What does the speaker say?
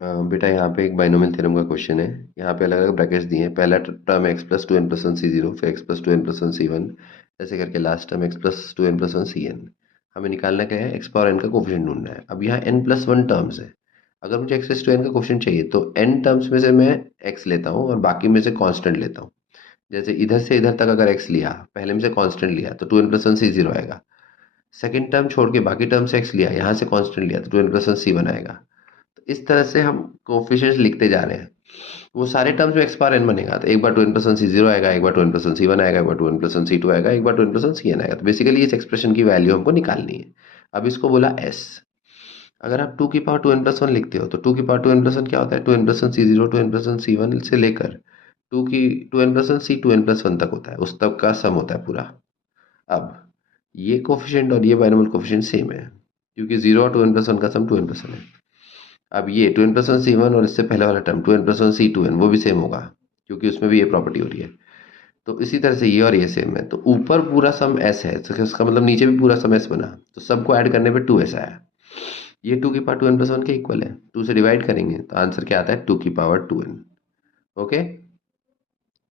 बेटा यहाँ पे एक बाइनोमियल थ्योरम का क्वेश्चन है। यहाँ पे अलग अलग ब्रैकेट्स दिए हैं। पहला term X plus two N plus one C zero, फिर X plus two N plus one C one, ऐसे करके last term X plus two N plus one C N. हमें निकालना क्या है, एक्स पावर एन का कोफिशिएंट ढूंढना है। अब यहाँ एन प्लस वन टर्म्स है। अगर मुझे एक्स प्लस टू एन का कोफिशिएंट चाहिए तो एन टर्म्स में से मैं एक्स लेता हूँ और बाकी में से कांस्टेंट लेता हूँ। जैसे इधर से इधर तक अगर एक्स लिया, पहले में से कांस्टेंट लिया तो two N plus one C zero आएगा। सेकेंड टर्म छोड़ के बाकी टर्म से एक्स लिया, यहाँ से कांस्टेंट लिया तो two N plus one C one आएगा। तो इस तरह से हम कोफिशिएंट्स लिखते जा रहे हैं। वो सारे टर्म्स में एक्स पावर एन बनेगा, तो एक बार two N plus one C zero आएगा, एक बार two N plus one C one आएगा, एक बार two N plus one C two आएगा, एक बार two N plus one C N आएगा। तो बेसिकली इस एक्सप्रेशन की वैल्यू हमको निकालनी है। अब इसको बोला एस। अगर आप टू की power two N plus one लिखते हो तो टू की power two N plus one क्या होता है, two N plus one C zero two N plus one C one से लेकर टू की two N plus one C two N plus one तक होता है, उस तक का सम होता है पूरा। अब ये कोफिशिएंट और ये बाइनोमियल कोफिशिएंट सेम है, क्योंकि जीरो और टू एन प्लस वन का sum two N plus one है। अब ये two N plus one C one और इससे पहले वाला term two N plus one C two n वो भी सेम होगा, क्योंकि उसमें भी ये प्रॉपर्टी हो रही है। तो इसी तरह से ये और ये सेम है, तो ऊपर पूरा सम एस है तो इसका मतलब नीचे भी पूरा सम एस बना, तो सबको ऐड करने पे टू एस आया। ये टू की power two N plus one के इक्वल है, टू से डिवाइड करेंगे तो आंसर क्या आता है, टू की पावर टू एन। ओके।